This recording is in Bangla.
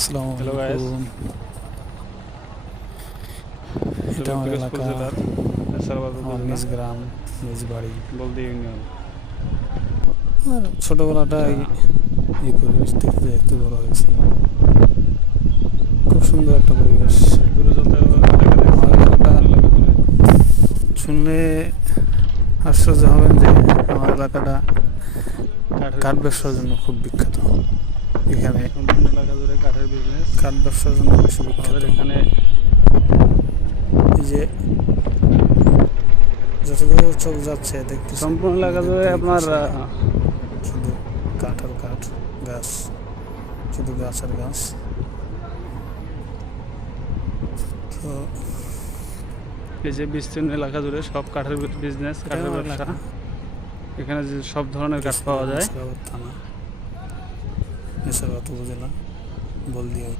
আসসালামু হ্যালো গাইস, আলাইকুম। এটা আমার এলাকা, জেলার নেসারাবাদ আমার উপজেলা নিজ গ্রাম, নিজ বাড়ি। বলদি ইউনিয়ন। আর ছোটবেলাটাই এই পরিবেশ দেখতে দেখতে বড় হয়েছি। খুব সুন্দর একটা পরিবেশ। দূরে যত আমার এলাকাটা শুনলে আশ্চর্য হবেন যে আমার এলাকাটা কাঠ ব্যবসার জন্য খুব বিখ্যাত। এখানে সম্পূর্ণ এলাকা জুড়ে কাঠের বিজনেস। কাঠ ব্যবসার জন্য বেশি বিখ্যাত। আমাদের এখানে এই যে যতদূর চোখ যাচ্ছে দেখতে সম্পূর্ণ এলাকা জুড়ে আপনার শুধু কাঠ আর কাঠ, গাছ, শুধু গাছ আর গাছ। তো এই যে বিস্তীর্ণ এলাকা জুড়ে সব কাঠের বিজনেস, কাঠের ব্যবসা। এখানে যে সব ধরনের কাঠ পাওয়া যায়। থানা, নেসারাবাদ উপজেলা, বলদিয়া।